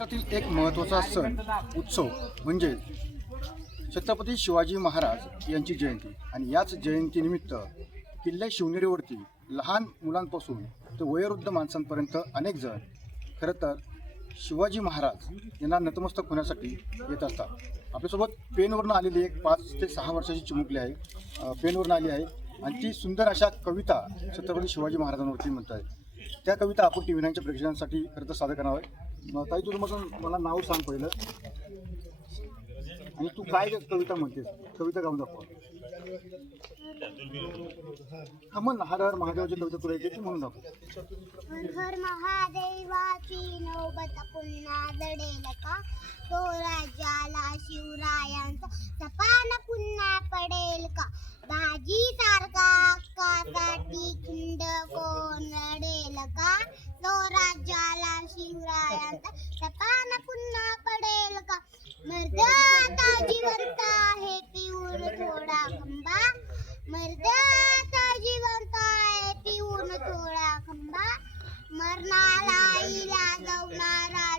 महाराष्ट्रातील एक महत्त्वाचा सण उत्सव म्हणजे छत्रपती शिवाजी महाराज यांची जयंती. आणि याच जयंतीनिमित्त किल्ले शिवनेरीवरती लहान मुलांपासून ते वयोवृद्ध माणसांपर्यंत अनेक जण खरं तर शिवाजी महाराज यांना नतमस्तक होण्यासाठी येत असतात. आपल्यासोबत पेनवरून आलेली एक पाच ते सहा वर्षाची चिमुकली आहे. पेनवरनं पेनवरून आली आहे. आणि ती सुंदर अशा कविता छत्रपती शिवाजी महाराजांवरती म्हणत आहे त्या कविता आपण टी व्ही नाईनच्या प्रेक्षकांसाठी खरं तर सादर करणार आहे मग ताई तुझं मग मला नाव सांग पहिलं. आणि तू काय कविता म्हणतेस? कविता गाऊन दाखव. हा म्हण ना, हर हर महादेवाची कविता तुला येते ती म्हणून दाखव. हर महादेवाची नौबत पुन्हा जडेल का? राजाला शिवरायांचा पुन्हा पडेल का? मर्द आता जिवंत आहे पिऊन थोडा खंबा. मर्द आता जिवंत आहे पिऊन थोडा खंबा. मरणाला इला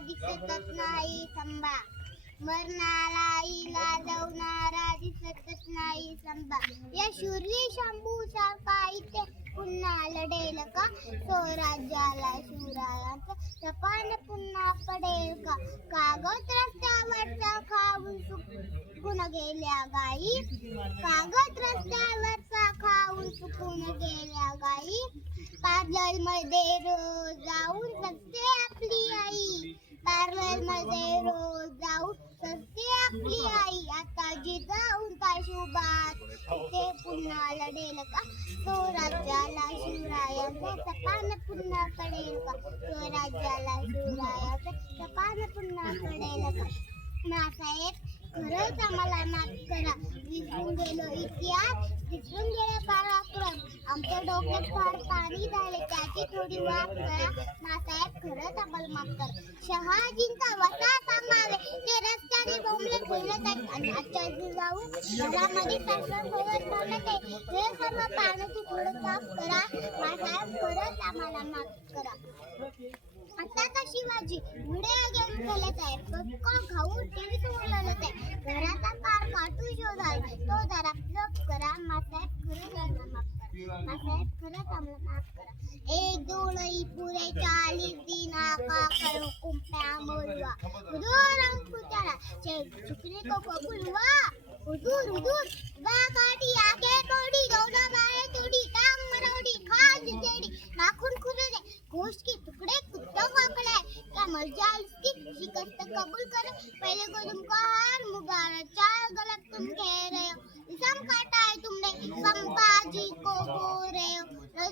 दिसतच नाही संबा मरणाला इला जाऊनारा दिसतच नाही संबा या शूर्य शंभू सारखा इथे पुन्हा का स्वराज्याला शिवरायांचा सपान पुन्हा पडेल का कागद रस्त्यावरचा खाऊन सुकून गेल्या गाई कागद रस्त्यावरचा खाऊन सुकून गेल्या गाई पार्लरमध्ये रोज जाऊन सस्ते आपली आई पार्लरमध्ये ते पुन्हा का तो राज्याला शिवरायांचा सपान पुन्हा पडेल का? तो राज्याला शिवरायांचा सपान पुन्हा पडेल का? मासाहेब खरंच आम्हाला माफ करा. विसरून गेलो इतिहास विसरून गेलो पराक्रम. आमच्या डोक्यात फार पाणी झाले त्याची थोडी वाट करा नासाहेब खरंच आम्हाला माफ करा शहाजींचा वसा सांगावे ते रस्त्याने बोंबले फिरत आहेत. आणि आजच्या जाऊ घरामध्ये पेट्रोल भरत म्हणत आहे हे सर्व पाण्याची थोडं साफ करा. नासाहेब खरंच आम्हाला माफ करा. आता तर शिवाजी व्हिडिओ गेम खेळत आहे. पॉपकॉर्न खाऊन टीव्ही समोर लढत आहे. घराचा पार काटू शोधाल. तो जरा फ्लप करा. मासाहेब खरंच आम्हाला माफ एक दोन पुरे चालीस दिन आका करो कुंप्या मोलवा हुजूर हम पुचारा चुकने को कबूलवा हुजूर हुजूर बा काटी आके कोडी गौना गाये तोडी टांग मरोडी खाज जेडी नाखून खुले दे गोश्त के टुकड़े कुत्तों को है क्या मर्जा इसकी शिकस्त कबूल करो। पहले को तुमको हार मुबारक चार गलत तुम कह रहे हो। इसम काटा है तुमने।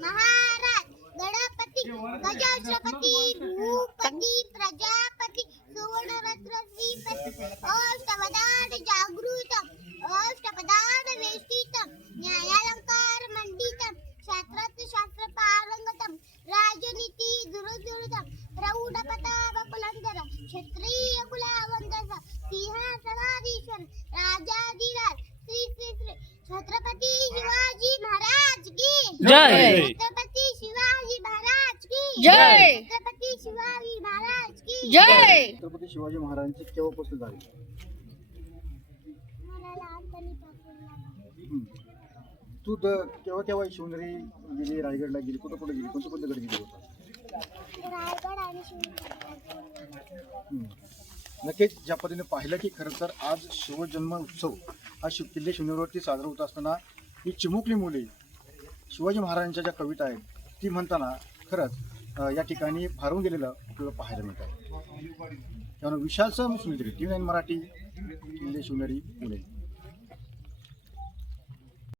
महाराज गणपती गजाश्रपती भूपती प्रजापती सुवर्णरत्न श्रीपती. जय. छत्रपती शिवाजी महाराज की जय. छत्रपती शिवाजी महाराज की जय छत्रपती शिवाजी महाराजांची झाली मला लागते. हम्म. तू तर केव्हा केव्हा शिवनेरी गेली रायगडला गेली कुठं कुठं गेली कोणत्या कोणत्या गड गेली होता. नक्कीच ज्या पद्धतीने पाहिलं की खरं तर आज शिवजन्म उत्सव हा शिव किल्ले शिवनेरीवरती साजरा होत असताना ही चिमुकली मुले शिवाजी महाराजांच्या ज्या कविता आहेत ती म्हणताना खरंच या ठिकाणी भारून गेलेलं आपल्याला पाहायला मिळत. आहे त्यामुळे विशालचं सह मी टी व्ही नाईन मराठी किल्ले शिवनेरी पुणे.